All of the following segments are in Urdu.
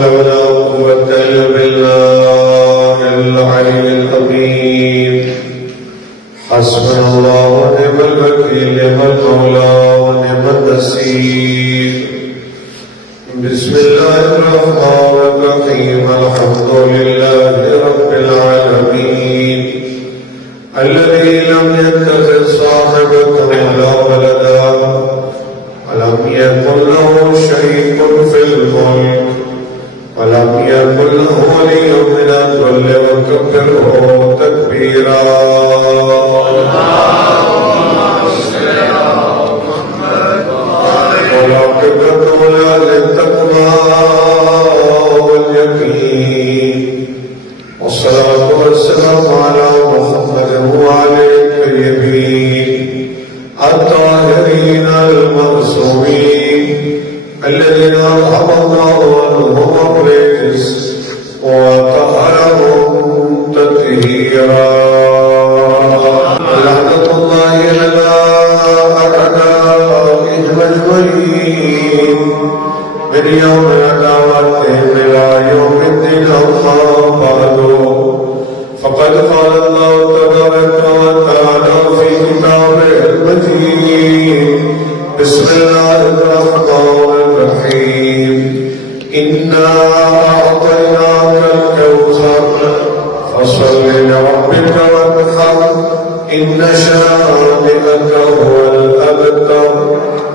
حول ولا قوة إلا بالله العلي العظيم. حسبنا الله ونعم الوكيل، نعم المولى ونعم النصير. بسم الله الرحمن الرحيم. الحمد لله رب العالمين الذي لم يتخذ صاحبة ولا ولدا ولم يكن له شريك في الملك ولم يكن له ولي من الذل وكبره تكبيرا. والعاقبة للتقوى واليقين، والصلاة والسلام على محمد وعلى الطيبين الطاهرين المعصومين الذين أذهب الله عنهم الرجس وطهرهم تطهيرا. لعنة الله على أعدائهم أجمعين من يوم عداوتهم إلى يوم الدين. أما بعد، فقد قال الله تبارك وتعالى في كتابه المجيد: بسم الله الرحمن الرحيم. إنا أعطيناك الكوثر فصل لربك وانحر إن شانئك هو الأبتر.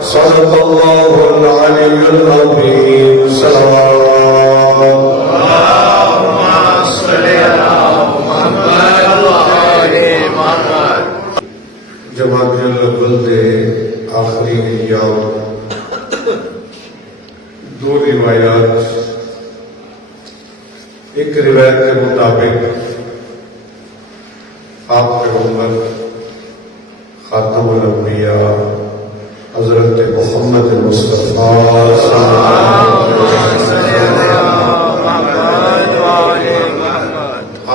صدق الله العلي العظيم. صلوات اللهم صل على محمد وآل محمد. جماعت البلد آخری ایام، دو روایات. ایک روایت کے مطابق آپ پیغمبر خاتم الانبیاء حضرت محمد مصطفیٰ صلی اللہ علیہ وسلم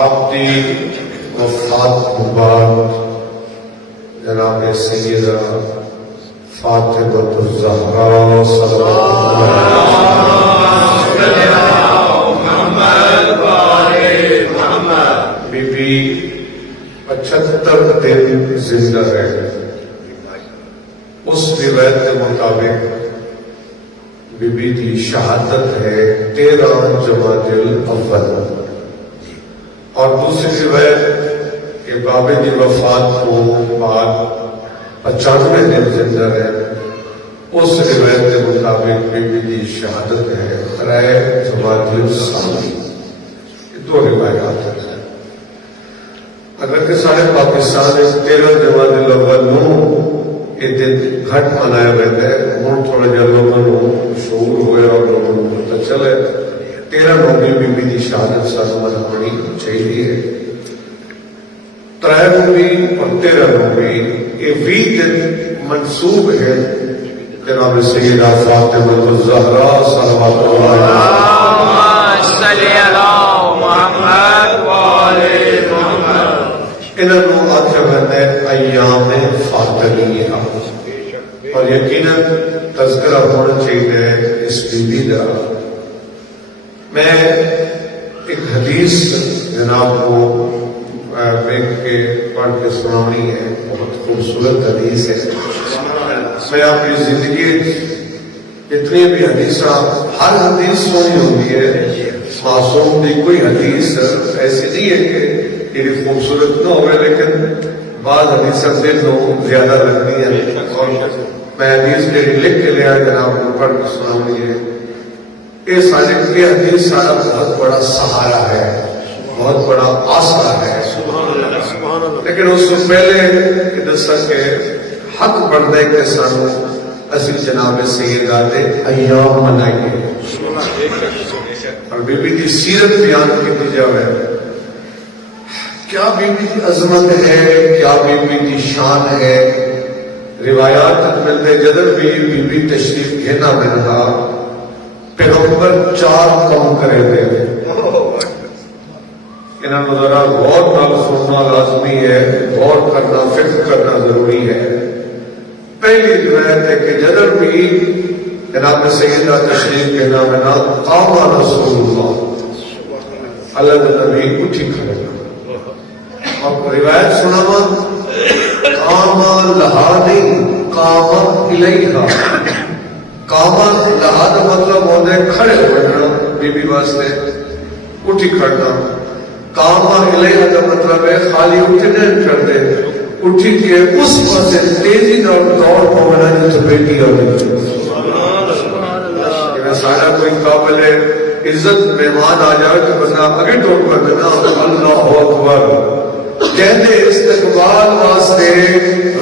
آپ کی وفات مبارک جناب سیدہ فاطمہ الزہرا صلی اللہ علیہ وسلم بی بی 75 دن زندہ رہے. اس روایت کے مطابق بی بی کی شہادت ہے 13 جمادی الاول، اور دوسری روایت کہ بابے کی وفات کو بعد 95 دن زندہ رہے. اس روایت کے مطابق بی بی کی شہادت ہے 3 جمادی الثانی. یہ دو روایات ہیں. اگر کہ سارے پاکستان 13 جمادی الاول نو یہ دن گھٹ منایا رہتا ہے، ہوں تھوڑا جا لوگوں کو شعور ہوئے اور لوگوں کو پتہ چلے 13 نویں بی بی کی شہادت ساتھ منانی چاہیے. 3 نویں اور 13 نویں یہ 20 دن منسوب ہے جناب سیدہ فاطمہ الزہرا صلوات اللہ علیہ وسلم. انہوں نے آخر ہے ایام فاطمیہ، اور یقیناً تذکرہ ہونا چاہیے اس بی بی کا. میں ایک حدیث جناب کو دیکھ کے پڑھ کے سنانی ہے. بہت خوبصورت حدیث ہے. میں آپ کی زندگی جتنی بھی حدیث، ہر حدیث سونی ہوتی ہے. معصوم کی کوئی حدیث ایسی نہیں ہے کہ یہ خوبصورت نہ ہوئے، لیکن بعض حدیث دل کو زیادہ لگتی ہے. اور میں حدیث کے لکھ کے لیا جناب کو پڑھ کے سناؤں گی. یہ حدیث سارا بہت بڑا سہارا ہے، بہت بڑا آسرا ہے. لیکن اس سے پہلے دسا کہ حق بنتا ہے کہ سانو اسی جناب سیدہ دے ایام منائیے اور بی بی کی سیرت بیان کی جائے. کیا بی بی کی عظمت ہے، کیا بی بی کی شان ہے. روایات ملتے جدر بھی بی بی تشریف گھنا میں رہا، پیغمبر 4 کام کرے تھے. انہوں نے ذرا غور نال سننا لازمی ہے، غور کرنا، فکر کرنا ضروری ہے. پہلی روایت ہے کہ جدر بھی جناب سیدہ تشریف کے نام نا قام رسول اللہ، اللہ کے نبی اٹھی کھڑے اور روایت سنا قام لہا نہیں قام الیہا، قام لہا کا مطلب ہوتا ہے کھڑے ہونا بی بی واسطے اٹھی کھڑنا، قام الیہا کا مطلب ہے خالی اٹھنے کرتے اٹھی کے اس پاسے تیزی نال دوڑ پانا جس بیٹی آ گئی۔ سارا کوئی قابل عزت مہمان آ جائے تو بندہ اگے ٹوٹ کر دینا اللہ اکبر کہتے استقبال واسطے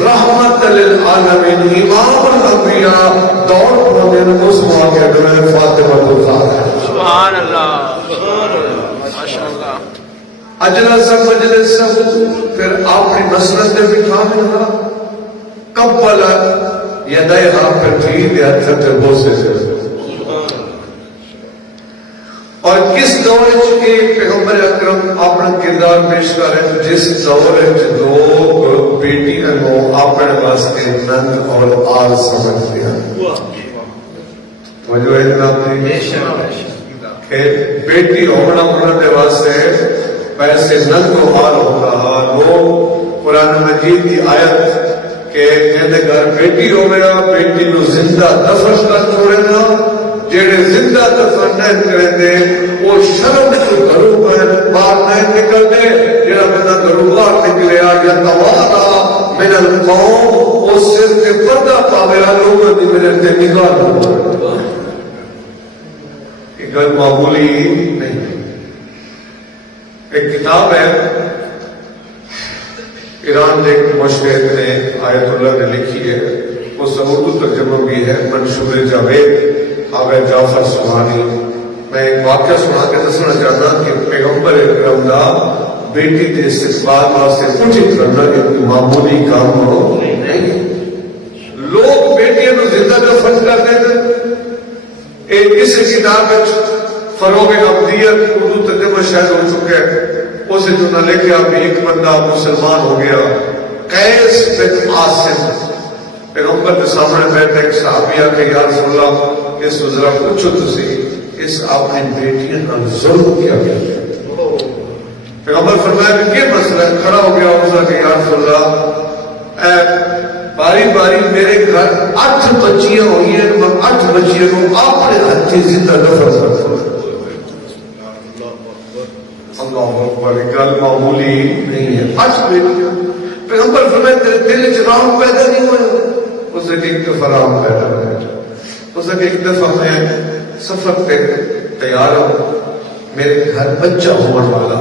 رحمت للعالمین امام الانبیاء دوڑ پانے اس موقع میں فاطمہ الزہرا سبحان اللہ ماشاءاللہ اجلس مجلس پھر اپنی مسند میں بٹھا لیا قبل یدیہا پھر ٹھیک ہاتھ سے بوسے سے اور کس دور کے پیغمبر اکرم اپنا کردار پیش کر رہے ہیں جس دور لوگ بیٹیاں کو اپنے واسطے نند اور آل سمجھتے ہیں۔ وجہ ہے جناب کہ بیٹی ہونا کے واسطے ویسے نند و آل ہوتا ہے۔ لوگ قرآن مجید کی آیت کہ کہتے گھر بیٹی ہو گیا بیٹی نو زندہ دفن کر چھوڑنا، جڑے زندہ دفن نہیں کریں دے وہ شرم کو گھروں پر باہر نہیں نکلتے، جڑا بندہ گھروں باہر نکلے یا توارا من القوم وہ سر کے پردہ پاوے لوگوں کی میرے تے نگاہ ہو۔ یہ گھر معمولی نہیں۔ ایک کتاب ہے ایران کے ایک مشرق نے آیت اللہ نے لکھی ہے، وہ اردو ترجمہ بھی ہے، منشور جاوید آبے جعفر سبحانی۔ میں ایک واقعہ سنا کے دسنا چاہتا کہ پیغمبر اکرم دا بیٹی کے استقبال واسطے اٹھی کرنا کہ معمولی کام ہو نہیں۔ لوگ بیٹیاں کو زندہ دفن کر دیتے۔ ایک اس کتاب فروغ عبدیت اردو ترجمہ شاید ہو چکا ہے، اسے جو نہ لکھا اب ایک بندہ مسلمان ہو گیا قیس بن عاصم، پیغمبر کے سامنے بیٹھے ایک صحابیہ کہ یا رسول اللہ اس ذرا پوچھو تسی اس اپنی بیٹیاں کا ظلم کیا گیا؟ پیغمبر فرمایا کہ یہ مسئلہ کھڑا ہو گیا ہوگا کہ یا رسول اللہ باری باری میرے گھر 8 بچیاں ہوئی ہیں، میں 8 بچیاں کو اپنے ہاتھی زندہ دفن کرتا ہوں۔ اللہ اکبر گل معمولی نہیں ہے۔ 8 بیٹیاں پیغمبر فرمایا تیرے دل چ رام پیدا نہیں ہوا؟ اسے کہ ایک دفعہ رام پیدا ہوا، اسے کہ ایک دفعہ میں سفر پہ تیار ہوں، میرے گھر بچہ ہونے والا،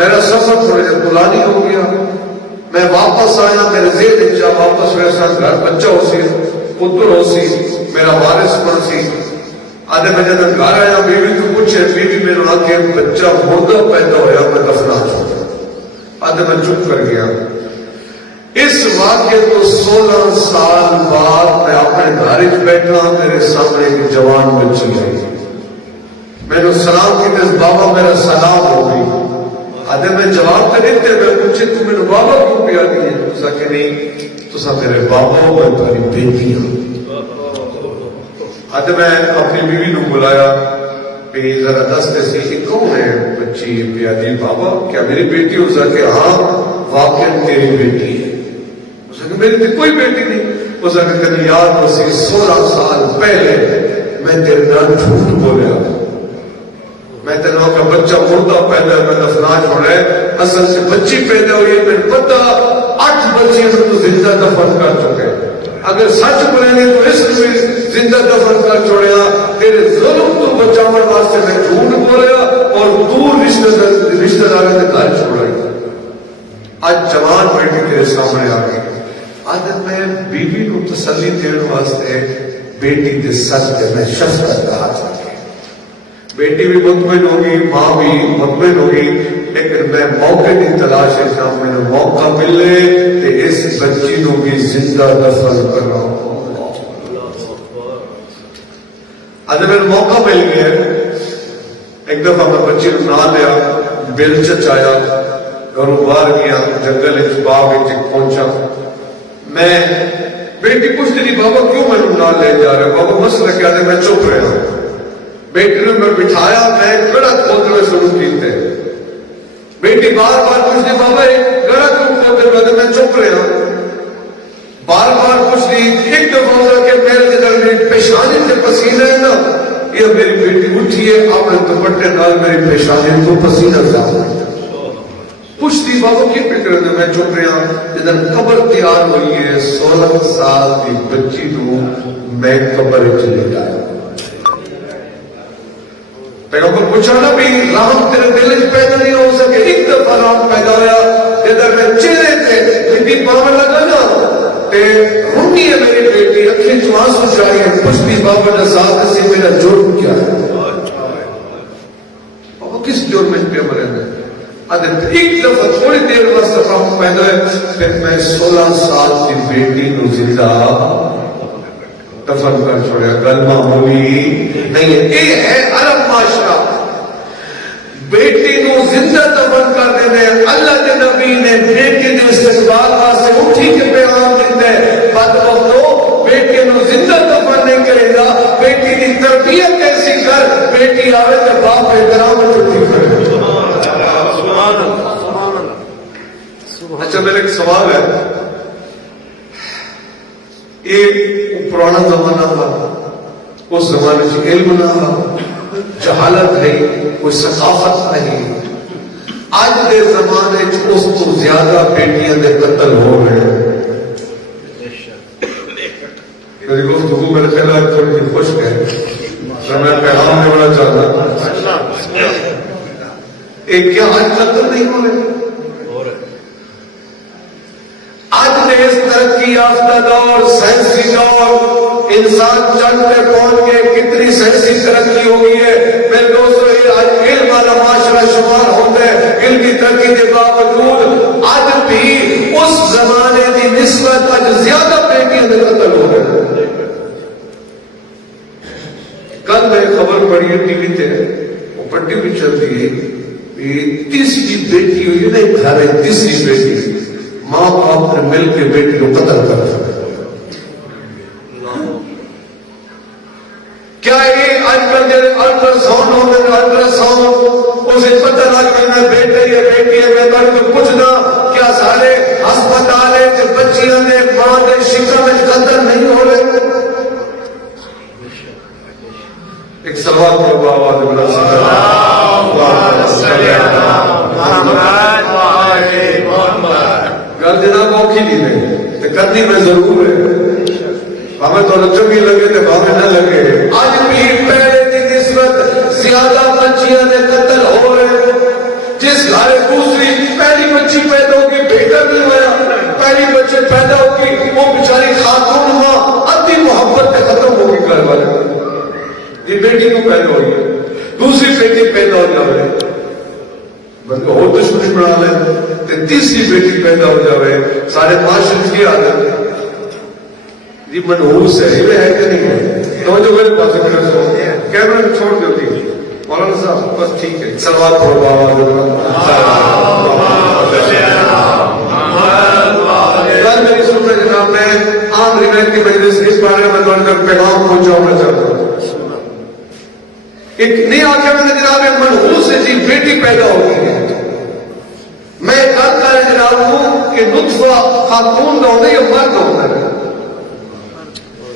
میرا سفر تھوڑے دیر پرانی ہو گیا، میں واپس آیا میرے ذہن چاہ واپس میرے ساتھ گھر بچہ ہو سی پتر ہو سی میرا وارث بن سی۔ آدھے میں جب گھر آیا بیوی تو پوچھے، بیوی میرے آ کے بچہ مردہ پیدا ہوا میں دفنا چھوڑا۔ آدھے میں چپ کر گیا۔ اس واقعے کو 16 سال بعد میں اپنے گھر بیٹھا، میرے سامنے ایک جوان بچی آئی، میں نے سلام کی بابا میرا سلام ہو گئی۔ آدھے میں جواب تو نہیں دے، میں پوچھے تو میرے بابا کیوں پیا دی ہے؟ اسا کہ نہیں تو سا میرے بابا ہو میں تاری بیٹی ہوں۔ آدھے میں اپنی بیوی کو بلایا کہ ذرا دستے سی کہ کون ہے بچی پیا دی؟ بابا کیا میری بیٹی ہو؟ اسا کہ ہاں واقعی تیری بیٹی ہے۔ اسا کہ میری تو کوئی بیٹی نہیں۔ اسا کہ کہتے یاد اسی 16 سال پہلے میں تیرے نال جھوٹ بولیا، میں تینوں کا بچہ مردہ پیدا میں دفنا چھوڑے، اصل سے بچی پیدا ہوئی ہے، میں پتہ 8 بچیاں تو زندہ دفن کر چکے۔ اگر سچ بولیں گے تو اس میں زندہ دفن کر چھوڑیا، تیرے ظلم تو بچاؤں واسطے میں جھوٹ بولیا اور دور رشتہ داروں کے گھر چھوڑا۔ آج جوان بیٹی تیرے سامنے آ گئی۔ آج میں بیوی کو تسلی دینے واسطے بیٹی کے سچ کے میں شفقت کا ہاتھ رکھے، بیٹی بھی مطمئن ہوگی، ماں بھی مطمئن ہوگی، لیکن میں موقع کی تلاش ہے جہاں میں نے موقع ملے کہ اس بچی کو بھی زندہ دفن کر رہا ہوں۔ آج میں موقع مل گیا، ایک دفعہ میں بچی کو نہ لیا، بل چچایا، گھروں باہر گیا، جنگل باغ پہنچا، میں بیٹی پوچھتی تھی بابا کیوں میں نال لے جا رہا بابا مسئلہ کیا تھا میں چپ رہا بیٹی نے میں بٹھایا میں گڑا کھودنے میں شروع کیتے بیٹی بار بار پوچھتی بابا گڑا کیوں کھودنے میں میں چپ رہا بار بار پوچھتی ایک دفعہ ہوگا کہ میرے جدھر میری پیشانی سے پسینہ ہے نا یہ میری بیٹی اٹھی ہے اپنے دوپٹے نال میری پیشانی کو پسینہ جاتا پوچھتی بابا کی فکر ہے میں چپ رہا جدھر قبر تیار ہوئی ہے 16 سال کی بچی نو میں قبر چلے جایا پیغمبر پوچھا نا بھی رام تیرے دل چ پیدا نہیں ہو سکے ایک دفعہ رام پیدا ہوا جدھر میں چہرے تے میری پاون لگا نا تے روٹی ہے میری بیٹی اکھیں چ آنسو چاہیے پوچھتی بابا نے ساتھ سے میرا جرم کیا ہے بابا کس جرم میں پہ مرے ہیں ایک دفعہ تھوڑی دیر واسطے رام پیدا ہے پھر میں 16 سال کی بیٹی نو زندہ دفن کر چھوڑیا گل معمولی نہیں ہے یہ ہے عرب معاشرہ بیٹی نو زندہ دفن کر دینے اللہ کے نبی نے بیٹی نے استقبال واسطے اٹھی کے پیغام دیتا ہے بدبختو بیٹی نو زندہ دفن نہیں کرے گا بیٹی کی تربیت ایسی کر بیٹی آوے تو باپ احترام چھٹی کرے اچھا میرا ایک سوال ہے یہ پرانا زمانہ تھا اس زمانے سے علم نہ تھا جہالت ہے کوئی ثقافت نہیں آج کے زمانے اس کو زیادہ بیٹیاں دے قتل ہو رہے ہیں میری گفتگو میرے خیال ہے تھوڑی سی خشک ہے میں پیغام دینا چاہتا ایک کیا آج قتل نہیں ہو رہے آج نے اس ترقی یافتہ دور سائنسی دور انسان چند پہ پہنچ کے کتنی سائنسی ترقی ہو گئی ہے میرے دوستو یہ آج علم والا معاشرہ شمار ہوتا ہے علم کی ترقی کے باوجود آج بھی اس زمانے کی نسبت آج زیادہ بیٹیاں دے قتل ہو رہے کل میں خبر پڑھی ہے ٹی وی تے وہ پٹی بھی چلتی ہے تیسری بیٹی ہوئی ہے نا ایک گھر ہے تیسری بیٹی ماں باپ نے مل کے بیٹی کو قتل کر دیا کیا یہ آج کل جو الٹرا ساؤنڈ ہوتے ہیں الٹرا ساؤنڈ اسے پتہ نہ کرنا بیٹے یا بیٹی ہے میں تو پوچھنا کیا سارے ہسپتال ہے کہ بچیاں نے ماں نے شکر میں قتل نہیں ہو رہے ایک سوال کو بابا نے گل جناب اوکھی نہیں ہے تو کرنی میں ضرور ہے ہمیں تو چنگی لگے تو ہمیں نہ لگے آج بھی پہلے کی نسبت زیادہ بچیاں نے قتل ہو رہے جس گھر دوسری پہلی بچی پیدا ہوگی بیٹا بھی ہوا پہلی بچے پیدا ہوگی وہ بیچاری خاتون ماں ادھی محبت سے ختم ہوگی گھر والے یہ بیٹی کو پیدا ہوئی دوسری بیٹی پیدا ہو جائے بلکہ اور دشمنی بنا لیں تیسری بیٹی پیدا ہو جائے سارے معاشرے کی عادت یہ منحوس ہے یہ ہے کہ نہیں ہے تو جو میرے پاس کیمرہ چھوڑ دو تھی مولانا صاحب بس ٹھیک ہے سلوات پڑھو میری سننے جناب میں عام روایت کی مجلس اس بارے میں پیغام پہنچانا چاہتا ہوں ایک نہیں آخر میں نے جناب منحوس سے جی بیٹی پیدا ہوئی ہے میں گل کر جناب ہوں کہ نطفہ خاتون کا ہوتا ہے یا مرد ہوتا ہے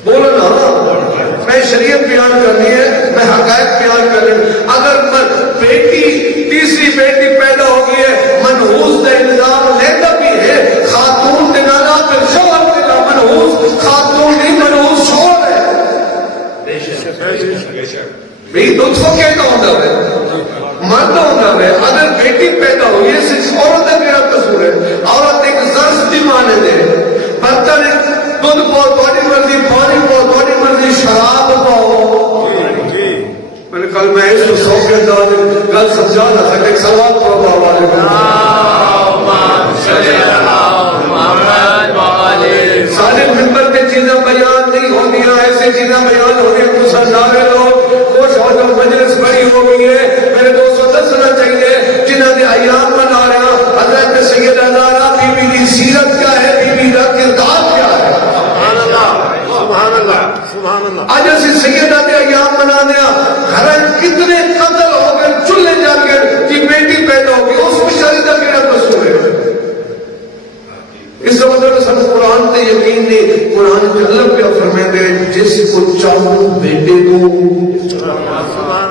بولو نا میں شریعت بیان کرنی ہے میں حقائق بیان کرنی اگر بیٹی تیسری بیٹی پیدا ہو گئی ہے منحوس کا الزام لیتا بھی ہے خاتون دکھانا پھر شوہر کا منحوس خاتون نہیں منحوس شوہر ہے بھئی نطفہ کہتا ہوتا ہے مرد ہوتا ہے اگر بیٹی پیدا ہوئی ہے صرف عورت کا میرا قصور ہے عورت ایک زرس بھی مانے دے برتن دودھ پاؤ تھوڑی مرضی پانی پاؤ تھوڑی مرضی شراب پاؤ میں نے کل میں اس کو سو کے انداز گل سمجھا نہ سکتا ایک سوال پڑھا والے سارے ممبر پہ چیزیں بیان نہیں ہوتی ایسے چیزیں بیان ہوتی ہیں کچھ ہزارے لوگ خوش ہو جب مجلس بڑی ہو گئی ہے میرے دوستوں دسنا چاہیے جنہوں نے ایام منا رہے ہیں حضرت سیدہ زہرا بی بی کی سیرت کیا ہے بی بی کا کردار کیا ہے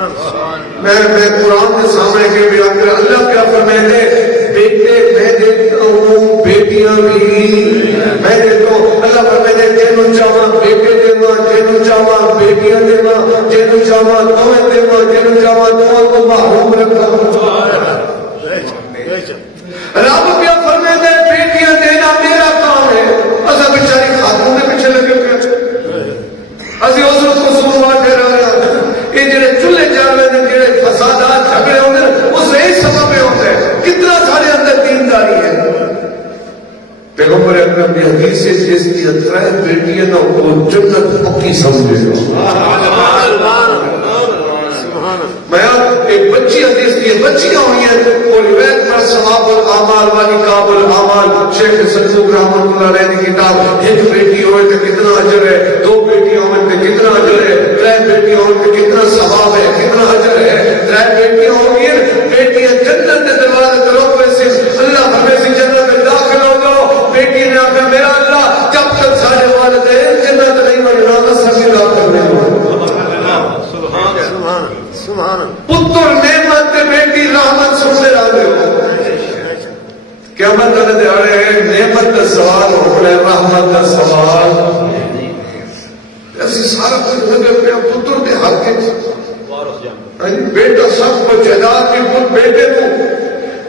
میں قرآن کے سامنے کے بیان کر اللہ کیا فرمائے بیٹے میں دیتا ہوں بیٹیاں بھی میں دیتا ہوں اللہ فرمائے جنوں چاہاں بیٹے دیواں جنوں چاہاں بیٹیاں دیواں جنوں چاہاں دویں دیواں جنوں چاہاں دویں کو محروم رکھا رب کیا فرمائے بیٹیاں دینا میرا کام ہے اسا بیچاری خاتون کے پیچھے لگے ہوئے اسی اس کو قصوروار ٹھہرا رہے ہیں یہ جڑے چولہے جاوے نے جڑے فسادات جھگڑے ہوندے اس یہی سبب ہوتا ہے کتنا سارے اندر دینداری ہے پیغمبر اکرم کی حدیث سے جس کی اترائے بیٹیاں نہ وہ جنت پکی سمجھے میں ایک بچی حدیث کی بچیاں ہوئی ہیں وہ روایت پر ثواب الاعمال والی کتاب الاعمال شیخ صدوق رحمۃ اللہ علیہ کی کتاب ایک بیٹی ہوئے تو کتنا اجر ہے دو بیٹیاں ہوئے تو کتنا اجر ہے تین بیٹیاں ہوئے تو کتنا ثواب ہے کتنا اجر ہے تین بیٹیاں ہوئی ہیں بیٹیاں جنت کے دروازے کرو ویسے اللہ ہمیں سے جنت میں داخل ہو جاؤ بیٹی نے آخر میرا اللہ جب تک سارے والدین جنت نہیں بننا تو سبھی داخل نہیں ہوئے پتر نعمت بیٹی رحمت سنتے رہتے ہو قیامت کا دیہڑے نعمت کا سوال ہو رہے رحمت کا سوال ایسی سارا کچھ لگے پہ پتر کے حق کے بیٹا سب کو جائیداد کے پت بیٹے کو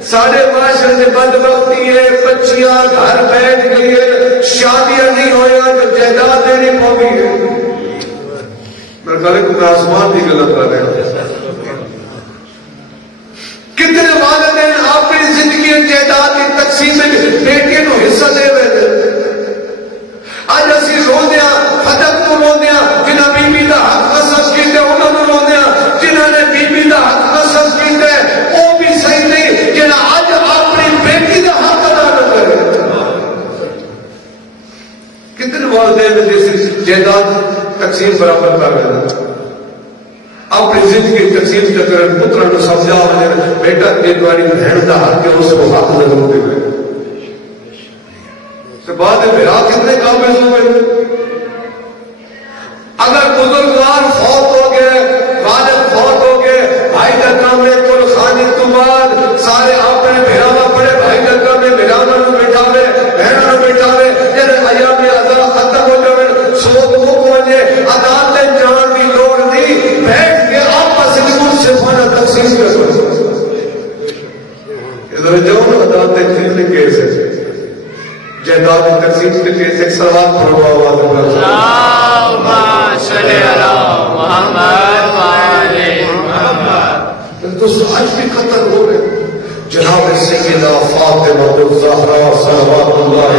سارے معاشرے میں بدبختی ہے بچیاں گھر بیٹھ گئی ہے شادیاں نہیں ہویا تو جائیداد دینی پڑی ہے میں کہا کہ آسمان کی غلط کر رہے ہیں کتنے والدین اپنی زندگی جائیداد کی تقسیم میں بیٹے کو حصہ دے رہے اج اسی روندیاں حدق تو روندیاں جنہاں بی بی دا حق نصب کیتے انہاں نوں روندیاں جنہاں نے بی بی دا حق نصب کیتے وہ بھی صحیح نہیں جنہاں اج اپنی بیٹی دا حق ادا نہ کرے کتنے والدین جس جائیداد تقسیم برابر کر رہے ہیں اپنی زندگی تقسیم کر پتر کو سمجھا بیٹا ایک باری بہن کا حق ہے اس کو حق ضرور دے تو بعد میں میرا کتنے قابل ہو گئے اگر بزرگوار فوت ہو گئے والد فوت ہو گئے بھائی کا کام ہے کل خانے تو بعد سارے اپنے بھیراوا پڑے بھائی کا کام ہے بھیراوا نو بیٹھاوے بہن نو بیٹھاوے جیسے ایام ادا ختم ہو جائے سوگ مک وجے عدالت جان کی لوڑ نہیں بیٹھ کے آپس میں سے پانا تقسیم کرو ادھر جاؤ عدالت کھلنے کیسے جائیداد تقسیم کے کیس ایک سوال پڑھوا ہوا اللہم صلی علی محمد وعلی محمد تو آج بھی قتل ہو رہے جناب سیدہ فاطمہ الزہرا صلوات اللہ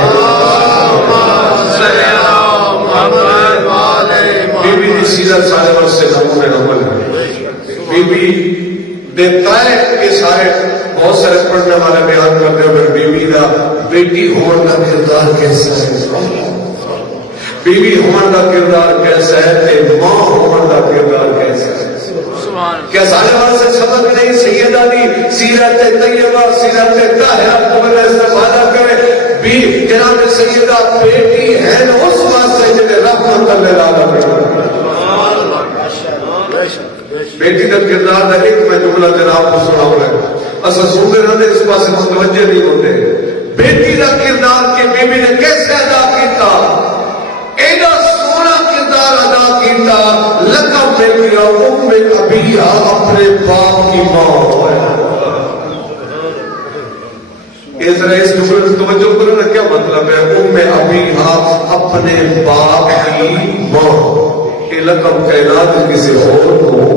صلی علی محمد وعلی بی بی دی سیرت سارے وقت سے نمونے عمل ہے بی بی دیتا ہے کہ سارے بہت سارے پڑھنے والے بیان کرتے ہیں بی بی دا بیٹی ہون کا کردار کیسا ہے بیوی ہون کا کردار کیسا ہے تے ماں ہون کا کردار کیسا ہے کیا سارے وہاں سے سبق نہیں سیدہ دی سیرت طیبہ سیرت طاہرہ کو میں استفادہ کرے بھی جناب سیدہ بیٹی ہے اس واسطے جنہیں رحمت اللہ علیہ بیٹی کا کردار دا ایک میں جملہ جناب کو سناؤں ہے اصلا سنتے رہتے اس پاس متوجہ نہیں ہوتے بیٹی کا کردار کہ بیوی نے کیسے ادا کیتا ایڈا سونا کردار ادا کیتا لقب مل گیا ام ابیہا اپنے باپ کی ماں اس طرح اس جملے توجہ کرو نا کیا مطلب ہے ام ابیہا اپنے باپ کی ماں یہ لقب کائنات کسی اور کو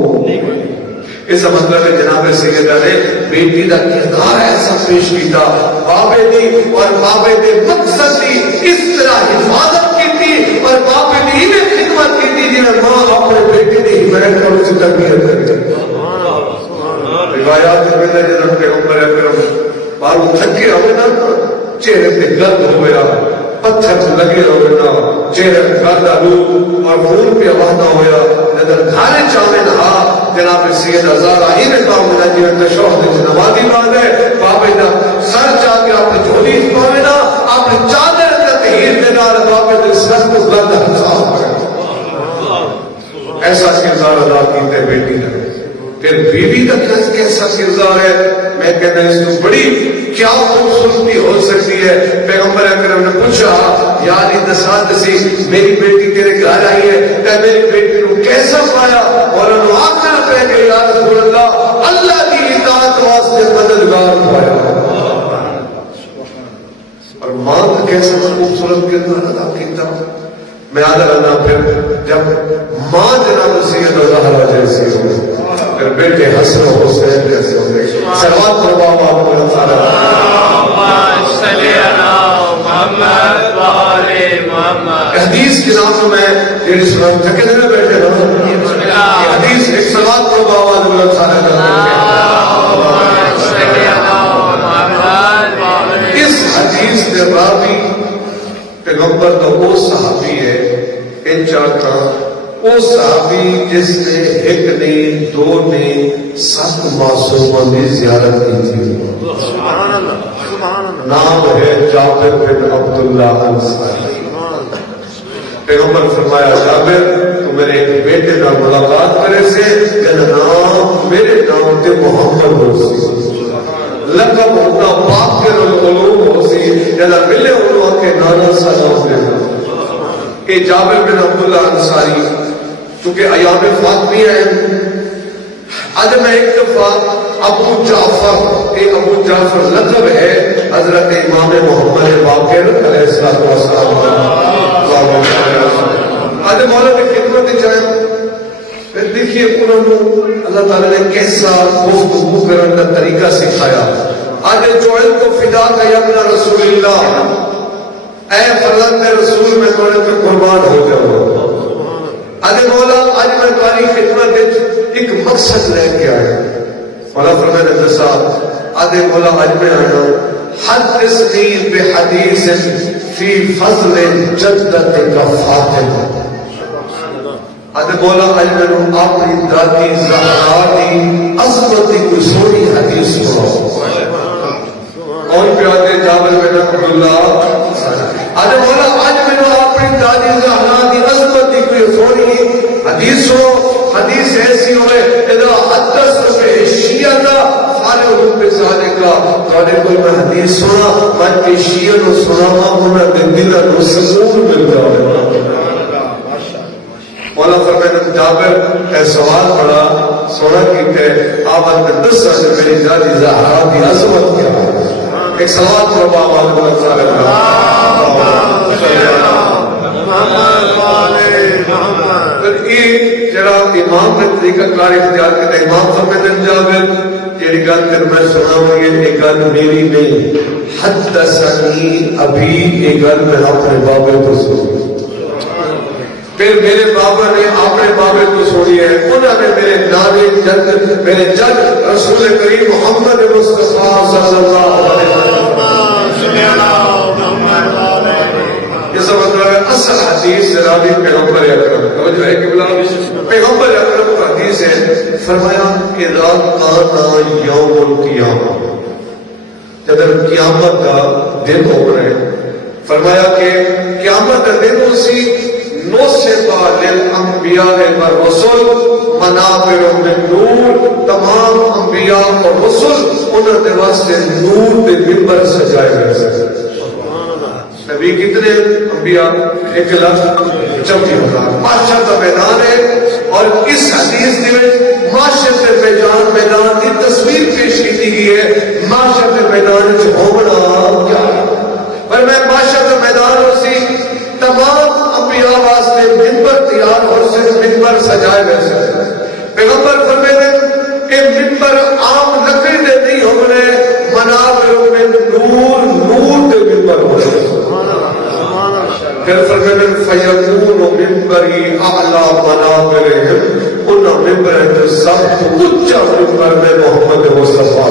اس مطلب ہے جناب سیدہ نے بیٹی کا کردار ایسا پیش کیتا بابے دی اور بابے دے مقصد دی اس طرح حفاظت کی تھی اور بابے دی میں خدمت کی تھی جنہیں ماں اپنے بیٹے دی حمایت کر اسے تربیت کرے روایات میں نے جناب پیغمبر اکرم بارو تھکے ہوئے نا چہرے پہ گرد ہو گیا پتھر لگے ہوئے نا چہرے پہ گرد آلو اور خون پہ وحدہ ہویا نظر گھانے چاہنے نہا جناب سید ازارہ ہی میں کام ملا جی میں شوہد نوازی بات ہے بابے دا سر چاہ کے آپ نے جھولی اس پاوے نا آپ نے چادر کا تحیر دینا اور بابے دے سر کو گرد حساب کرے ایسا کردار ادا کیتے بیٹی نے پھر بیوی کا کیسا کردار ہے، میں کہتا ہوں اس کو بڑی کیا خوبصورتی ہو سکتی ہے۔ پیغمبر اکرم نے پوچھا یا علی دسا دسی میری بیٹی تیرے گھر آئی ہے تے میری بیٹی کو کیسا پایا، اور انہوں آخر پہ کہ یا رسول اللہ اللہ کی اطاعت واسطے مددگار پایا، اور ماں کا کیسا خوبصورت کردار ادا کیتا۔ میں آدھا رہنا پھر جب ماں جناب سید الزہرا جیسی ہو، پھر بیٹے حسن و حسین جیسے ہوں گے۔ صلوات و بابا محمد صلی محمد والے محمد۔ حدیث کے نام میں یہ سنان تھکے دنے بیٹھے نا، حدیث ایک صلوات و بابا محمد صلی اس حدیث کے راوی پیغمبر کا وہ صحابی ہے ان چاہتا وہ صحابی جس نے ایک نہیں دو نہیں 7 معصوموں کی زیارت کی تھی۔ نام ہے جابر بن عبداللہ انصاری۔ پیغمبر فرمایا جابر تو میرے ایک بیٹے نہ ملاقات کرے سے کہ نام میرے نام تے محمد ہو سی، لقب ہوتا باپ کے علوم ہو سی، جلا ملے علوم کے نانا سلام دینا۔ کہ جابر بن عبداللہ انصاری چونکہ ایام فاطمیہ ہیں، آج میں ایک دفعہ ابو جعفر، کہ ابو جعفر لقب ہے حضرت امام محمد باقر علیہ السلام، آج مولا کی خدمت جائیں۔ پھر دیکھیے انہوں نے اللہ تعالیٰ نے کیسا گفتگو کرنے کا طریقہ سکھایا۔ آج جوئل کو فدا کا یا ابن رسول اللہ، اے فرزند رسول میں تمہارے تو قربان ہو جاؤ۔ آج مولا آج میں تمہاری خدمت ایک مقصد لے کے آیا۔ مولا فرمانے دسا آج مولا آج میں آیا حدثنی بحدیث فی فضل جدت کا فاطمہ۔ آج مولا آج میں اپنی دادی زہرا کی عظمت کی سونی حدیث سناؤ۔ اور پیارے جابر بن عبداللہ، آج مولا آج میں اپنی دادی زہرا کی عظمت کی سونی حدیث سنو۔ حدیث ایسی ہوئے اذا حدثت بشیعہ فارغ بذالک، تھوڑے کوئی میں حدیث سنا میں کہ شیعہ نو سنا انہاں دے دل نو سکون مل جاوے۔ مولا فرمایا جابر اے سوال بڑا سونا کیتے آپ نے دسا کہ میری دادی زہرا کی عظمت کیا ہے۔ ایک سوال کو بابا محمد صلی اللہ پھر یہ جڑا امام نے طریقہ کار اختیار کرتا ہے، امام فرماتے جابر جیڑی گل کر میں سناؤں یہ گل میری نہیں، حدثنی ابھی یہ گل میں اپنے بابے کو سنوں۔ پھر میرے بابا نے اپنے بابے کو سنی ہے، انہوں نے میرے نانے جد میرے جد رسول کریم محمد مصطفیٰ صلی اللہ علیہ وسلم۔ اس مطلب ہے اصل حدیث راوی پیغمبر اکرم، توجہ ہے کہ پیغمبر اکرم کا حدیث ہے۔ فرمایا اذا کان یوم القیامہ، جب قیامت کا دن ہو رہے، فرمایا کہ قیامت کا دن اسی نصب للانبیاء والرسل منابر من نور، تمام انبیاء اور رسل انہوں نے واسطے نور دے منبر سجائے گئے۔ نبی کتنے انبیاء؟ 1,40,000۔ معاشر کا میدان ہے، اور اس حدیث میں معاشر کے میدان کی تصویر پیش کی گئی ہے۔ معاشر کے میدان جو ہونا کیا ہے، پر میں معاشر کا میدان اسی تمام انبیاء واسطے منبر تیار اور سے منبر سجائے گئے۔ پیغمبر فرماتے کہ منبر عام لکڑی دے نہیں ہونے، منابر میں نور نور دے منبر ہونے۔ پھر فرماتے فیکون منبری اعلی منابرہم، انہاں منبر ہے سب تو اونچا منبر میں محمد مصطفیٰ۔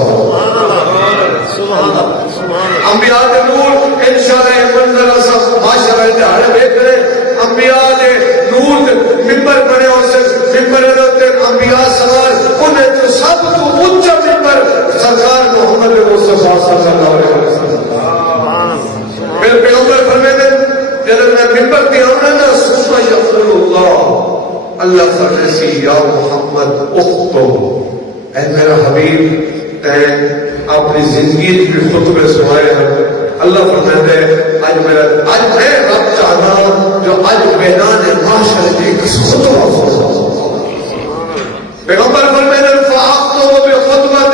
انبیاء کے نور انشاءاللہ منظر سب معاشرہ دہاڑے دیکھ رہے، انبیاء نے نور منبر بنے اور سے منبر ہوتے انبیاء سوار، انہیں تو سب تو اونچا منبر سرکار محمد مصطفیٰ صلی اللہ علیہ وسلم۔ پھر پیغمبر فرماتے جب میں منبر پہ آؤں نا سبحان اللہ، اللہ فرماسی یا محمد اختم حبیب تے اپنی زندگی بھی خطبے سنائے ہیں. اللہ فرماتا ہے اج میں رب چاہتا جو اج میدان محشر میں ایک خطبہ سنا. پیغمبر فرماتے ہیں فاقتو بخطبۃ،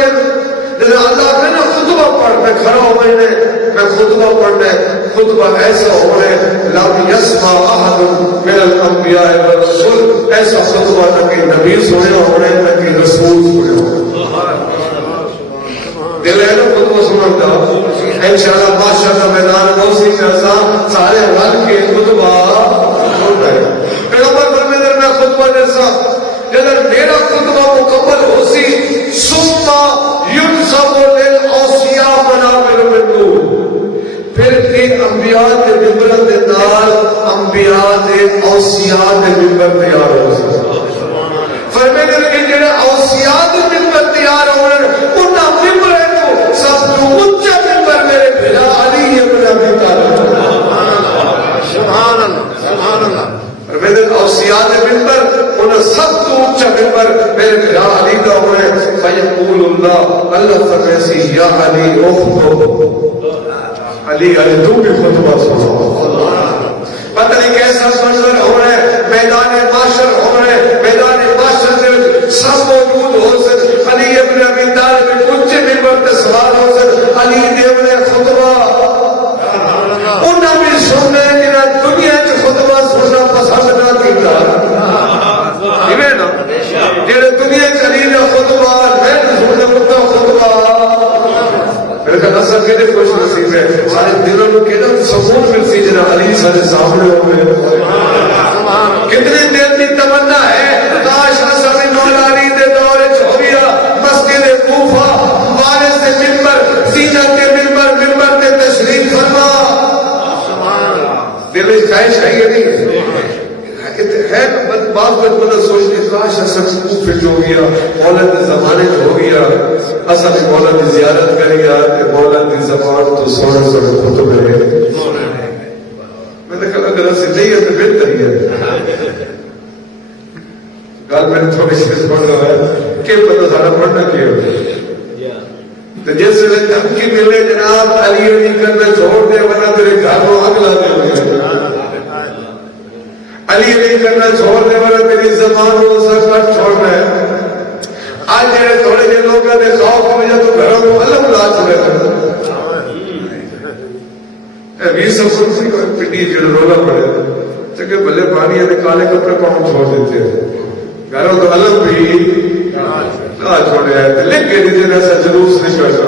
جب اللہ نے خطبہ پڑھ میں کھڑا ہو میں خطبہ پڑھنا ہے. خطبہ ایسا ہو رہا ہے لم یسمع احد من الانبیاء والرسل، ایسا خطبہ نہ کہ نبی سنے ہو رہے نہ کہ رسول سنے ہو. دل ہے نا خطبہ سنن کا. انشاءاللہ ماشاءاللہ میدان موسی کا سارے رل کے خطبہ سن رہے ہیں. پیغمبر فرماتے ہیں میں خطبہ جیسا جب میرا خطبہ مکمل ہو سی ثم ينصب للاوصياء منابر من نور، پھر ایک انبیاء کے ممبر کے نال انبیاء کے اوصیاء کے ممبر تیار ہو سی. فرماتے ہیں کہ جڑے اوصیاء کے ممبر تیار ہو رہے انہاں ممبر تو سب تو اونچا ممبر میرے بھیڑا علی ابن ابی طالب. سبحان اللہ سبحان اللہ. فرماتے ہیں اوصیاء کے ممبر انہاں سب تو اونچا ممبر میرے بھیڑا علی کا ہو رہے. فیقول اللہ فرمائے سی یا علی اخطب، علی تو بھی خطبہ سنو. پتہ نہیں کیسا منظر ہو رہا ہے. میدان محشر ہو رہا ہے. میدان محشر میں سب موجود ہو سن. علی ابن ابی طالب اونچے ممبر تے سوار ہو سن. علی دیو نے خطبہ انہاں بھی سننے جنہاں دنیا چ خطبہ سننا پسند نہ کیتا. ایویں نا جڑے دنیا چ علی نے خطبہ میں سننا پتا خطبہ میرے کا نصر کے خوش نصیب ہے. سارے دلوں میں کتنا سکون ملتی جنہاں علی سارے سامنے ہوئے. کتنے دل کی تمنا ہے کاش اصل مولا علی دے دور ہو گیا. مسجد کوفہ وارث سے ممبر زینت کے ممبر تے تشریف فرما. دل میں خواہش ہے یا نہیں ہے؟ بعض بندہ سوچتے کاش اصل کوفہ ہو گیا مولا کے زمانے ہو گیا اصل مولا کی زیارت کر گیا کہ مولا کی زبان تو سونے سونے خطبے میں نے کہا اگر ایسے نہیں ہے تو بہتر ہی ہے. گل میں نے تھوڑی سی پڑھ رہا ہے کہ پتہ سارا پڑھنا کیا ہو تو جس ویلے دھمکی ملے جناب علی علی کرنا چھوڑ دے ورنہ تیرے گھر کو آگ لا دے. علی علی کرنا چھوڑ دے ورنہ تیری زبان کو سکت چھوڑنا ہے. آج جڑے تھوڑے جے لوگوں نے خوف ہو جائے تو گھروں کو الگ لا چھوڑے گا. ابھی سب سے پٹی جو رولا پڑے تو کہ بھلے پانی ہے کالے کپڑے پاؤں چھوڑ دیتے ہیں. گھروں تو الگ بھی نہ چھوڑے ہیں لکھ کے دیتے ہیں ایسا جلوس نہیں کرتا.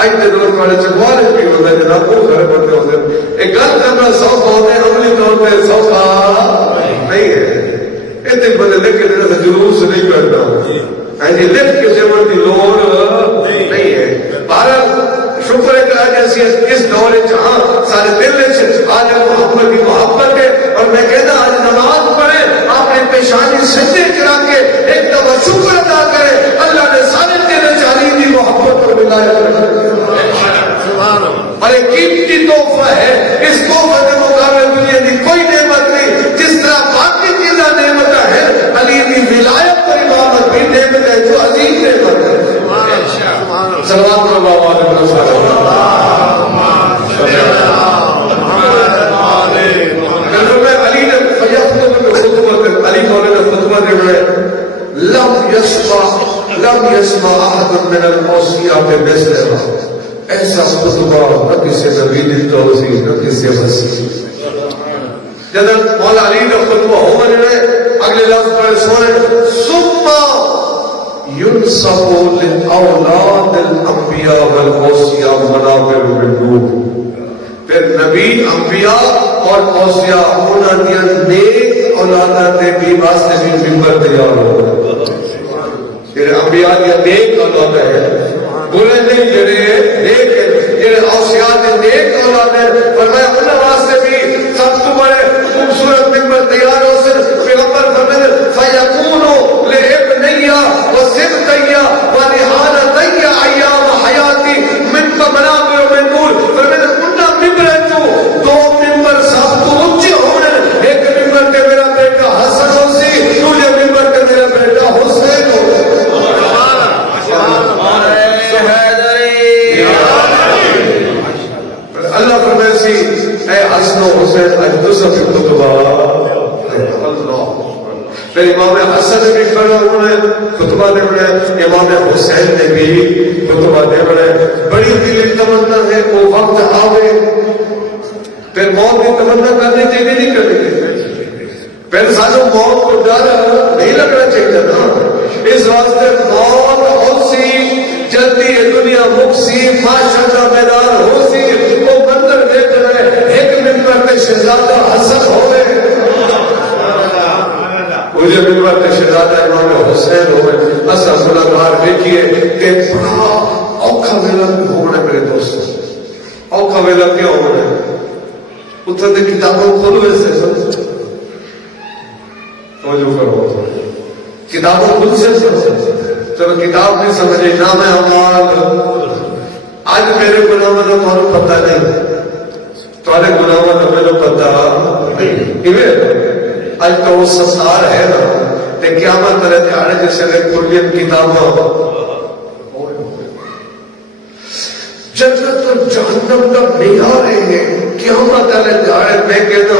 آج کے دور والے چکوالے بھی ہوتا ہے جناب وہ گھر بڑھتے ہوتے ہیں. ایک گل کرنا سوکھا ہوتے ہیں عملی طور پہ سوکھا نہیں ہے. اتنے بندے لکھ کے دیتے ہیں جلوس نہیں کرتا. ایسی لکھ کے جمع کی لوڑ نہیں ہے. بھارت شکر ہے کہ آج ایسی اس دور جہاں سارے دل سے آج محبت کی محبت ہے. اور میں کہتا آج نماز پڑھیں اپنے پیشانی سجدے کرا کے ایک دفعہ شکر ادا کرے اللہ نے سارے دل چالی کی محبت پر ملایا اور ایک قیمتی تحفہ ہے. اس تحفے کے مقابلے دنیا کی کوئی نعمت نہیں. جس طرح باقی چیزیں نعمت ہے علی کی ولایت اور امامت بھی نعمت ہے جو عظیم نعمت ہے. صلوات اللہ علیہ وسلم. علی نے علی مولانا نے خطبہ دے رہے لم یسمع احد من الاوصیاء بمثلها. ایسا خطبہ نہ کسی نبی نے توضیح نہ کسی مسیح. جب مولا علی نے خطبہ ہو رہے اگلے لفظ پر سونے ثم ينصب للأولاد الأنبياء والأوصياء منابر من نور. پھر نبی انبیاء اور اوصیاء انہاں دی نیک اولاداں دے بھی واسطے بھی ممبر تیار ہو. جڑے انبیاء دی نیک اولاد ہے برے نہیں جڑے نیک جڑے اوصیاء دے نیک اولاد ہے فرمایا انہاں واسطے بھی سب تو بڑے خوبصورت ممبر تیار ہو سن. پیغمبر فرماتے فیکونوا لابنیہ وسبطیہ ولحانتیہ ایام حیاتی من منابر من نور. فرماتے انہاں ممبر تو دو ممبر سب تو اونچے ہونے. ایک ممبر کہ میرا بیٹا حسن ہو سی دوسرے ممبر کہ میرا بیٹا حسین ہو. تو بھی خطبہ اللہ. پھر امام حسن نے بھی کھڑا ہونا خطبہ دے بڑے, امام حسین نے بھی خطبہ دے بڑے. بڑی دلی تمنا ہے وہ وقت آوے, پھر موت کی تمنا کرنی چاہیے نہیں کرنی, پھر سانو موت کو ڈر نہیں لگنا چاہیے نا. اس واسطے موت ہو سی جلدی دنیا مکسی معاشر کا میدان ہو سی, وہ منظر دیکھ رہے ایک منبر پہ شہزادہ حسن ہوئے, مجھے منبر پہ شہزادہ امام حسین ہوئے. اصل گناہگار دیکھیے کہ بڑا اوکھا ویلا ہونا میرے دوست, اوکھا ویلا کیا ہونا ہے. اتر دے کتابوں کھولو ایسے توجہ کرو, کتابوں خود سے پڑھو. چلو کتاب نہیں سمجھے نام اعمال, آج میرے گناہوں کا تمہیں پتہ نہیں, تمہارے گناہوں کا میرے پتہ نہیں. آج تو وہ سسار ہے نا, تے قیامت کرے دیہاڑے جیسے نے کلیت کتابوں جنت اور جہنم کا معیار ہے. قیامت والے دیہاڑے میں کہتا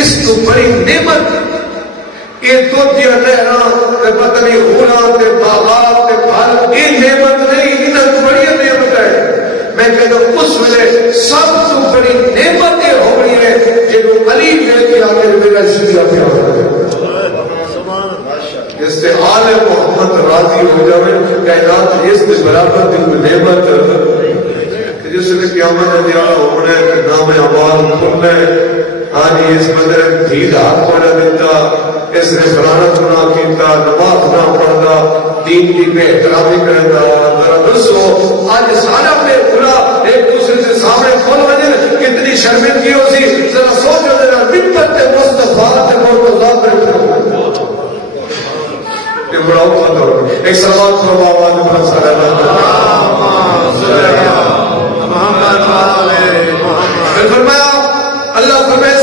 اس تو بڑی نعمت یہ تو دیا نہرا پتہ نہیں ہونا تے باغات تے پھل, یہ نعمت نہیں, یہ تو بڑی نعمت ہے. میں کہتا اس ویلے سب تو بڑی نعمت یہ ہو رہی ہے جنہوں علی لے کے آ کے میرا شیعہ پیار ہے. اس سے آل محمد راضی ہو جائے کائنات اس کے برابر دل میں نعمت جس نے قیامت دیا ہونے نام اعمال کھلنے. ہاں جی اس بندے دھیل ہاتھ پڑا دیتا, اس نے فلانا گناہ کیتا, نماز نہ پڑھتا, دین کی بے احترامی کرتا. ذرا دسو آج سارا بے گناہ ایک دوسرے سے سامنے کھول بجے کتنی شرمندگی ہو سی. ذرا سوچو ذرا منبر تے مصطفیٰ تے مرتضیٰ بیٹھے یہ بڑا اوقات ہو. ایک سلام فرما آواز پر صلی پھر فرمایا اللہ فرمائے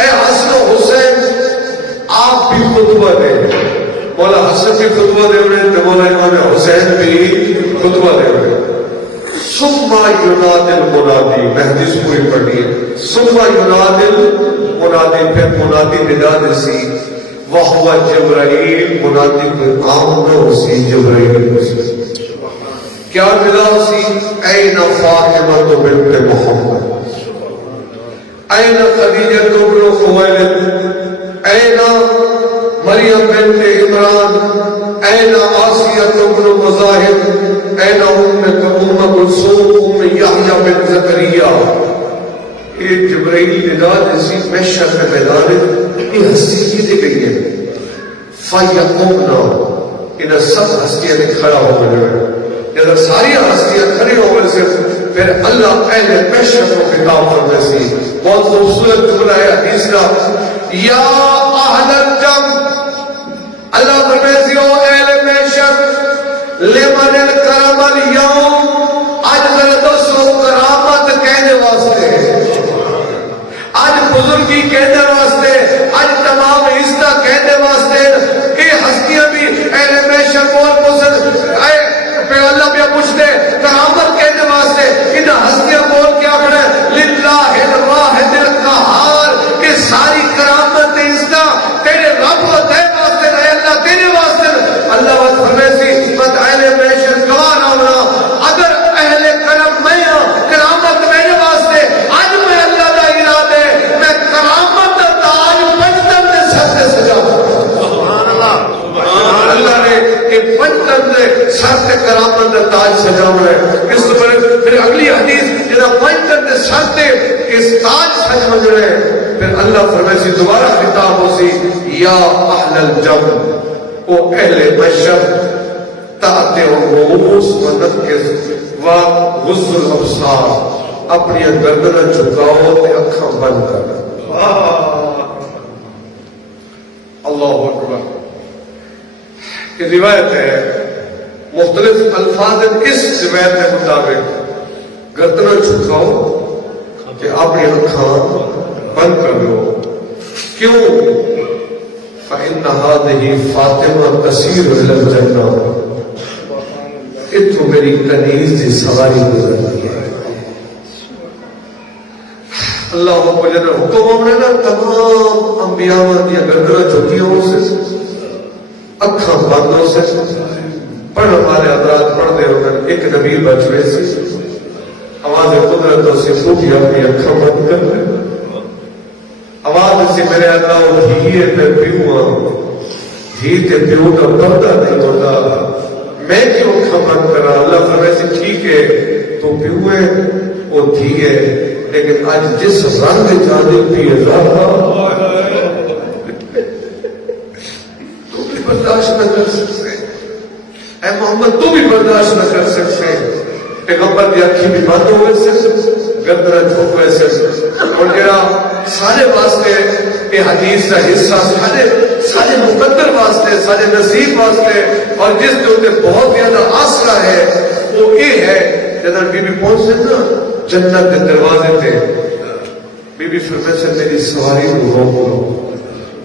اے حسن و حسین آپ بھی خطبہ دیں. مولا حسن بھی خطبہ دے رہے ہیں, مولا امام حسین بھی خطبہ دے رہے ہیں. ثم ینادی المنادی, میں حدیث پوری پڑھی ہے. ثم ینادی المنادی, پھر منادی ندا دیسی, وہو جبرائیل, منادی پر آمد اسی جبرائیل اسی. کیا ندا سی؟ این فاطمہ بنت محمد, این خدیجہ بنت خویلد, این مریم بنت عمران, این آسیہ بنت مزاحم, این ام کلثوم ام یحییٰ بن زکریا. یہ جبرائیل ندا جیسی محشر کا میدان ہے, یہ ہستی دی گئی ہے. فیقومنا, انہیں سب ہستیاں نے کھڑا ہو گئے. جب ساری ہستیاں کھڑی ہو گئے سے پھر اللہ اہل محشر کو خطاب کرنے سی. بہت خوبصورت جملہ ہے حدیث کا, یا اہل الجم, اللہ فرمائے ہو اہل محشر لمن الکرم اليوم, آج ذرا کرامت کہنے واسطے, آج بزرگی کہنے واسطے, آج تمام عزت کہنے واسطے. یہ ہستیاں بھی اہل محشر بہت پسند آئے پہ اللہ بھی پوچھتے کرامت کہنے واسطے. ان ہستیاں بول کے آخر للہ الواحد القہار, کہ ساری کرامت عزت تیرے رب و دے واسطے رہے, اللہ تیرے واسطے. اللہ وقت فرمیسی مت اہل محشر گوار آونا, اگر اہل کرم میں کرامت میرے واسطے, آج میں اللہ دا ارادے میں کرامت تاج پنجتن دے سر سے سجا. اللہ نے کہ پنجتن دے سر سے کرامت دا تاج سجا ہے. اس پر پھر اگلی حدیث جنہا پنجتن دے سر سے اس تاج سج مجھ رہے. پھر اللہ فرمیسی دوبارہ خطاب ہو سی, یا اہل الجم, او اہل محشر, تاتے الرؤوس ونکس وغض الابصار, اپنی گردن جھکاؤ تے اکھاں بند کر. اللہ اکبر. یہ روایت ہے, مختلف الفاظ اس روایت کے مطابق گردن جھکاؤ کہ اپنی اکھاں بند کر لو. کیوں؟ فإن هذه فاطمہ تسیر إلى الجنہ, اتو میری کنیز دی سواری گزرتی ہے. اللہ کو جب حکم نے نا تمام انبیاء دیا گردنا جھکیاں ہو سے اکھاں بند ہو سے پڑھنے والے حضرات پڑھ دے ہوگا ایک نبی بچ رہے سے آواز قدرت سے تو بھی اپنی اکھاں بند کر لے آواز سے میرے اللہ وہ دھیے پہ پیوں دھی تے پیوں کا پردہ نہیں ہوتا میں کیوں اکھاں بند کرا اللہ فرمائے سے ٹھیک ہے تو پیوں ہے وہ دھی ہے لیکن آج جس رنگ جانے پیے زیادہ تو بھی برداشت نہ کر سکتے اے محمد تو بھی برداشت نہ کر سکتے پیغمبر کی اکھی بھی بند ہو گئے سے گردنا جھوک گئے سے اور جڑا سارے واسطے یہ حدیث کا حصہ سارے مقدر واسطے سارے نصیب واسطے اور جس کے اوپر بہت زیادہ آسرا ہے وہ یہ ہے جب بی بی پہنچتے نا جنت کے دروازے تھے بی بی فرمائے سے میری سواری کو روک لو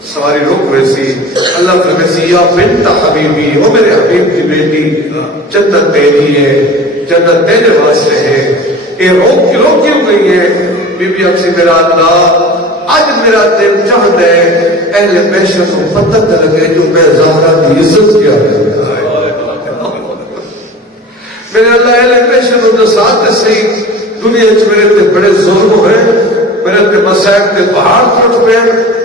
سواری روک ویسی اللہ فرمائے سے یا بنت حبیبی وہ میرے حبیب کی بیٹی جنت تیری ہے جنت تیرے واسطے ہے یہ روک کیوں گئی ہے بی بی اب سے میرا اللہ آج میرا دل چاہتا ہے اہل محشر کو پتہ لگے جو میں زہرا کی عزت کیا ہے میرے اللہ اہل محشر کو ساتھ سے دنیا میرے تے بڑے ظلم ہیں میرے تے مسائب تے پہاڑ ٹوٹ پہ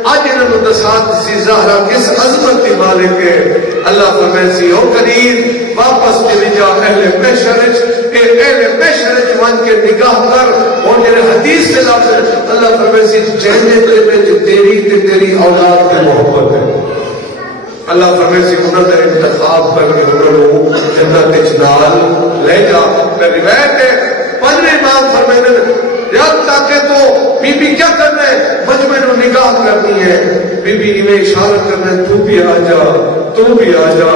آج انہوں نے دسات سی زہرا کس عظمت کی مالک ہے اللہ فرمائے سی او قریب واپس چلی جا اہل محشر اہل محشر ون کے نگاہ کر اور میرے حدیث سے لفظ اللہ فرمائے سی جہنے تیری اولاد کی محبت ہے اللہ فرمائے سی انہوں نے انتخاب کر کے انہوں نے جنت اجنال لے جا میں روایت ہے پنجویں امام فرمائے یاد تاکہ تو بی بی کیا کرنا ہے مجمع نو نگاہ کرنی ہے بی بی میں اشارت کرنا ہے تو بھی آ جا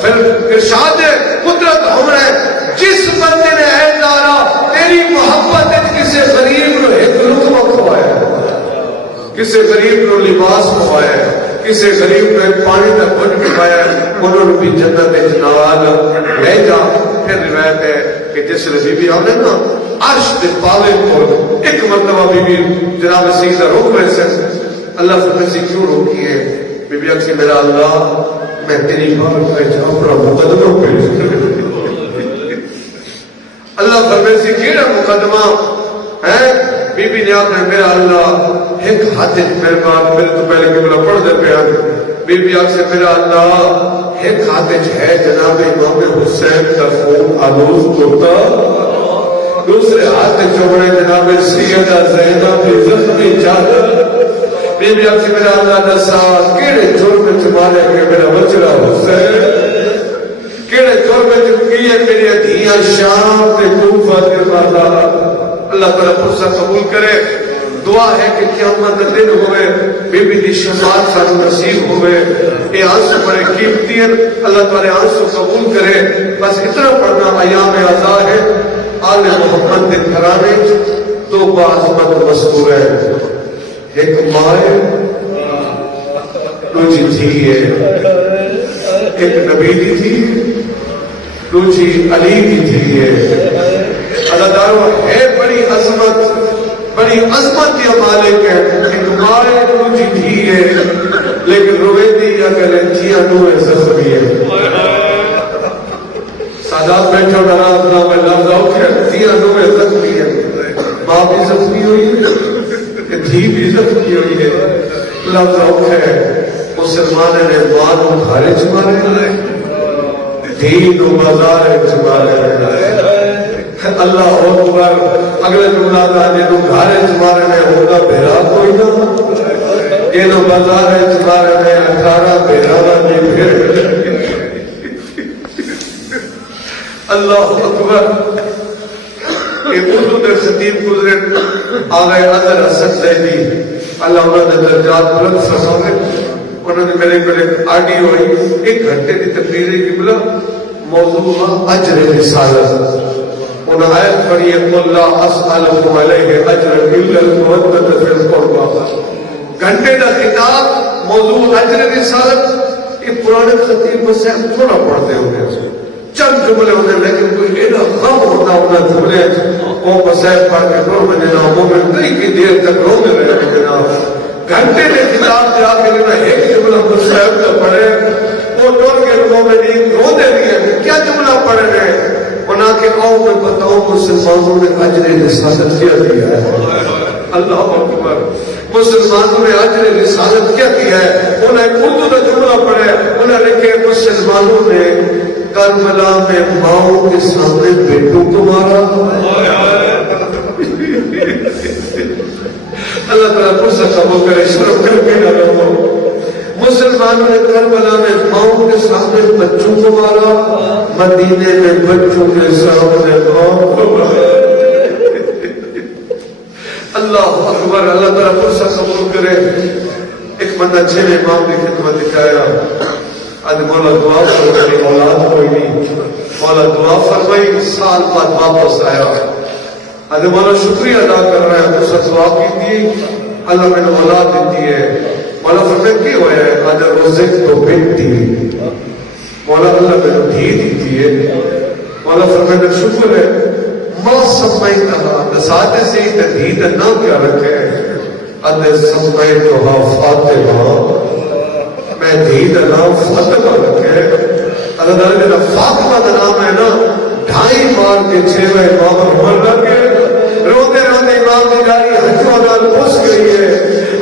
پھر ارشاد قدرت ہونا ہے جس بندے نے اے نارا تیری محبت کسی غریب نو ایک لقمہ کھوایا کسی غریب نو لباس کھوایا کسی غریب نو ایک پانی کا گھٹ پکایا انہوں نے بھی جنت اجنال لے جا پھر روایت ہے کہ جس نے بی بی آنے نا عرش دے پاوے کو ایک مرتبہ بی بی جناب سیدہ روک رہے سے اللہ فرمائے سے کیوں روکی ہے بی بی اکسی میرا اللہ میں تیری بار کا اپنا مقدمہ پیش اللہ فرمائے سے کیڑا مقدمہ ہے بی بی نے آخر میرا اللہ ایک ہاتھ میرے بات میرے تو پہلے کہ بلا پڑھ دے پہ بی بی اکسی میرا اللہ ایک ہاتھ ہے جناب امام حسین کا خون آلوز کرتا دوسرے ہاتھ چوڑے جناب سیدہ زینب کی زخمی چادر بی بی اکسی میرا اللہ نسا کیڑے جرم میں تمہارے کہ میرا بچڑا حسین کیڑے جرم میں تمہارے میری دھیاں شام تے کوفہ کے بازار اللہ تعالیٰ فرصت قبول کرے دعا ہے کہ قیامت دن ہوئے بی بی دی شفاعت سانو نصیب ہوئے یہ آنسو بڑے قیمتی ہیں اللہ تعالیٰ آنسو قبول کرے بس اتنا پڑھنا ایام عزا ہے آل محمد دن گھرانے تو بعظمت مذکور ہے ایک مائے دوجی تھی ہے ایک نبی دی تھی دوجی علی کی تھی ہے اللہ دارو ہے بڑی عظمت یا مالک ہے ایک مائے دوجی تھی ہے لیکن روے دی یا کرے تھیا نوے زخمی ہے سادات بیٹھو ڈرا اپنا میں لفظ آؤ کہ تھیا نوے زخمی ہے ماں بھی زخمی ہوئی ہے دھی بھی زخمی ہوئی ہے لفظ آؤ ہے مسلمان نے ماں نو گھارے چمارے دھی نو بازار چمارے اللہ اکبر اگلے جملہ دا جنو گھارے چمارے میں ہوگا بھیرا کوئی نہ جنو بازار چمارے میں 18 بھیرا نہیں پھر اللہ اکبر ایک اردو در خطیب گزرے آگئے اظہر حسن زیدی اللہ انہوں نے درجات بلند فرمائے انہوں نے میرے کو آڈیو ہوئی 1 گھنٹے کی تقریر کی بلا موضوع اجر رسالت انہوں آیت پڑھی ہے قُلْ لَا أَسْأَلُكُمْ عَلَيْهِ أَجْرًا إِلَّا الْمَوَدَّةَ فِي الْقُرْبَى گھنٹے کا خطاب موضوع اجر رسالت یہ پرانے خطیب میں سے ہم تھوڑا پڑھتے ہوں گے چند جملے ہونے لیکن کوئی ایڈا غم ہوتا ہونا جملے وہ مسائل پڑھ کے رو میں جناب وہ میں کئی دیر تک رو میں رہے جناب گھنٹے میں کتاب جا کے جناب ایک جملہ مسائل کا پڑھے وہ ٹور کے رو میں نہیں رو دے دیئے کیا جملہ پڑھ رہے انہاں کے آؤ میں بتاؤں مسلمانوں نے اجر رسالت کیا دیا ہے اللہ اکبر مسلمانوں نے اجر رسالت کیا کیا ہے انہیں اردو کا جملہ پڑھے انہیں لکھے مسلمانوں نے کربلا میں ماؤں کے سامنے بیٹوں کو مارا اللہ تعالیٰ فرصت قبول کرے شرف کر کے نہ رہو مسلمانوں نے کربلا میں ماؤں کے سامنے بچوں کو مارا مدینے میں بچوں کے سامنے ماؤں کو مارا اللہ اکبر اللہ تعالیٰ فرصت قبول کرے ایک بندہ چھے امام کی خدمت دکھایا آج مولا دعا فرمائی اولاد کوئی نہیں مولا دعا فرمائی سال بعد واپس آیا آج مولا شکریہ ادا کر رہا ہے فرصت دعا کی تھی اللہ میں نے اولاد دیتی ہے مولا فرمائی کی ہوئے ہے آج روزک تو بیٹی مولا اللہ میں نے دھی دیتی ہے مولا فرمائی نے شکر ہے ماں سمائی کہا نساتے سے ہی تدھید نہ کیا رکھے ادھے سمائی تو فاطمہ میں دھید نام فاطمہ رکھے اللہ تعالیٰ نے فاطمہ کا نام ہے نا ڈھائی مار کے چھوے امام عمر رکھے روتے روتے امام کی داری حجوہ نال پھس گئی ہے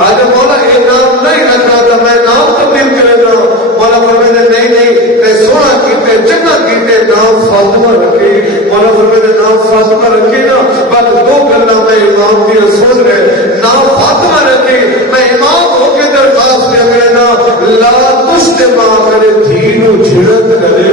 آج مولا یہ نام نہیں رکھا تھا میں نام تبدیل کرے گا مولا فرمائے نہیں میں سونا کیتے جنہ کیتے نام فاطمہ رکھے مولا فرمائے نام فاطمہ رکھے نا بس دو گلہ میں امام کی سن رہے نام فاطمہ رکھے میں امام ہو کے درخواست دے کرے نا لا تشت ماں کرے دھینو جھڑت کرے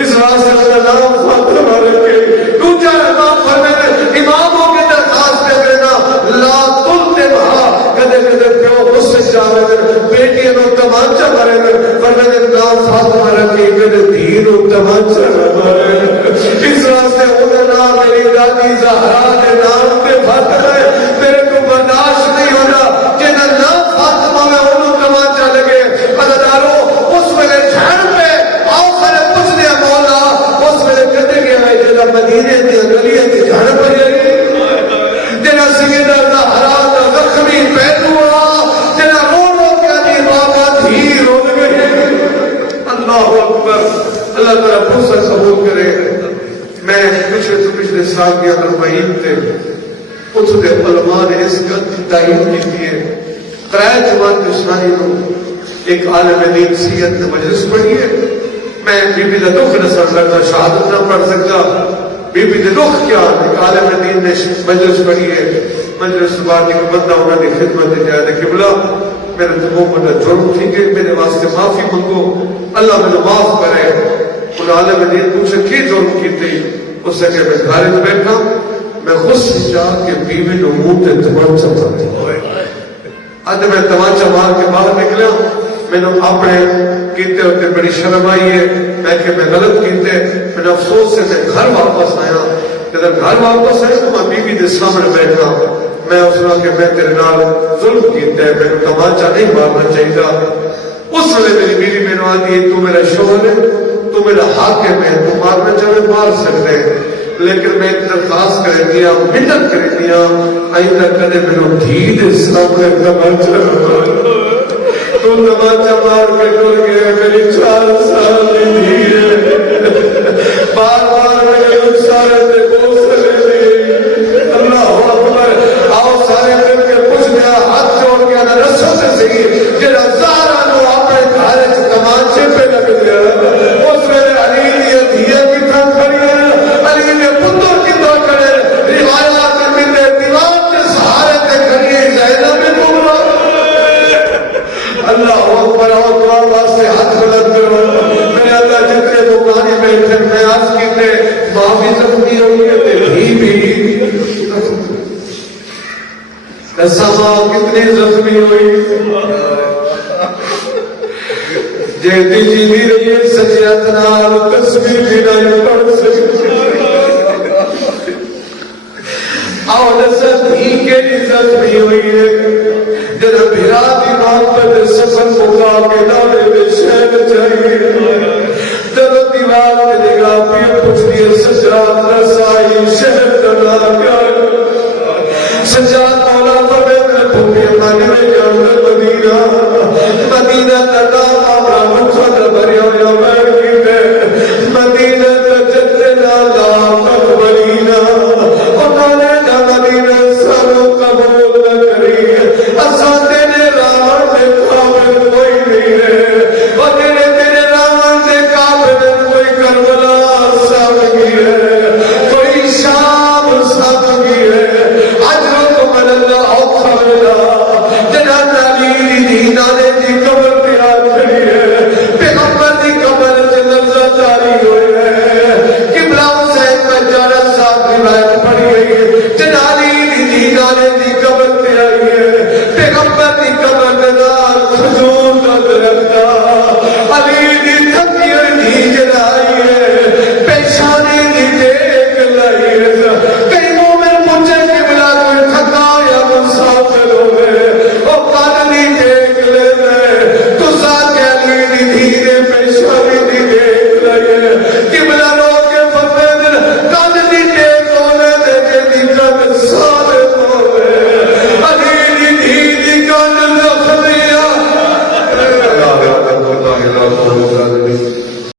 اس واسطے اللہ نام فاطمہ رکھے دوجہ امام فرمائے امام ہو کے درخواست دے کرے نا لا تلتے مہا کدے کدے پیو غصے جاوے بیٹی نو تمانچہ مرے فرمائے نام فاطمہ رکھے کدے دھینو تمانچہ مرے اس واسطے انہیں نام میری دادی زہرا نے نام پہ فاطمہ ہے میرے کو برداشت نہیں ہونا جنہ نام فاطمہ میں انہوں تمانچہ لگے عددارو اس ویلے جھڑ پہ آؤ خلے پوچھ دیا مولا اس ویلے کدے گیا ہے جنہ مدینے دیا گلیے کی جھڑ پہ لگے جنہ سیدہ زہرا کا زخمی پہلوا جنہ رو کیا دی بابا دھی رو گئے اللہ اکبر اللہ تعالیٰ فرصت قبول کرے میں پچھلے سال کے اربعین تھے اس دے علماء نے اس کا تعین کی تھی ترائے جماعت اسلامی کو ایک عالم دین سیت نے مجلس پڑھی ہے میں بی بی دا دکھ نہ سن سکتا شہادت نہ پڑھ سکتا بی بی دا دکھ کیا ایک عالم دین نے مجلس پڑھی ہے مجلس بعد ایک بندہ انہوں نے خدمت جائے کہ قبلہ میرے تو وہ بڑا جرم تھی کہ میرے واسطے معافی منگو اللہ مجھے معاف کرے ان عالم دین پوچھے کی جرم کی تھی اس سے کہ میں گھر میں بیٹھا میں خود سے چاہ کے بیوی نو منہ تے تمانچہ مارتا آج میں تمانچہ مار کے باہر نکلا میں نے اپنے کیتے ہوتے بڑی شرم آئی ہے میں کہ میں غلط کیتے میں نے افسوس سے میں گھر واپس آیا جب گھر واپس آیا تو میں بیوی دے سامنے بیٹھا میں اس وقت کہ میں تیرے نال ظلم کیتے ہیں میں نے تمانچہ نہیں مارنا چاہیے اس وقت میری بیوی میں نے آتی ہے تو میرا شوہر ہے تو میرا حاکم ہے تو مارنا چاہے مار سکتے ہیں لیکن میں ایک درخواست کرے دیا منت کرے دیا آئندہ کدے میں دھید سامنے تمانچہ تو تمانچہ مار کے ٹر گئے میری 4 سال دھیر بار بار میرے نقصان سے گوسلے دی اللہ اکبر آؤ سارے مل کے پوچھ دیا ہاتھ جوڑ کے انا رسوں سے سگی جنہ زارہ نو اپنے گھارے سے تمانچے پہ لگ دیا اس میں علی نے دھیا کی تھا کھڑی ہے علی نے پتر کی تو کھڑے روایات میں ملے دیوار کے سہارے تے کھڑی ہے زینب بن عمر اللہ اکبر اور دعا واسطے ہاتھ بلند کرو میں اللہ جتنے دکانی بیٹھے میں عرض کیتے ماں بھی زخمی ہوئی ہے تے بھی سما کتنی زخمی ہوئی جیتی جی بھی رہی ہے سچیت نال تصویر بھی نہیں پڑھ سکتی اور نسل ہی کے لیے زخمی ہوئی ہے جنہ بھیرا دی محبت سفر مقا کے دارے میں شہر چاہیے جنہ دیوار میں نگاہ پہ پوچھنی کے سجاد رسائی شہر دلا کر سجاد مولا فرمائے میں بھوکے مانگے جاؤں مدینہ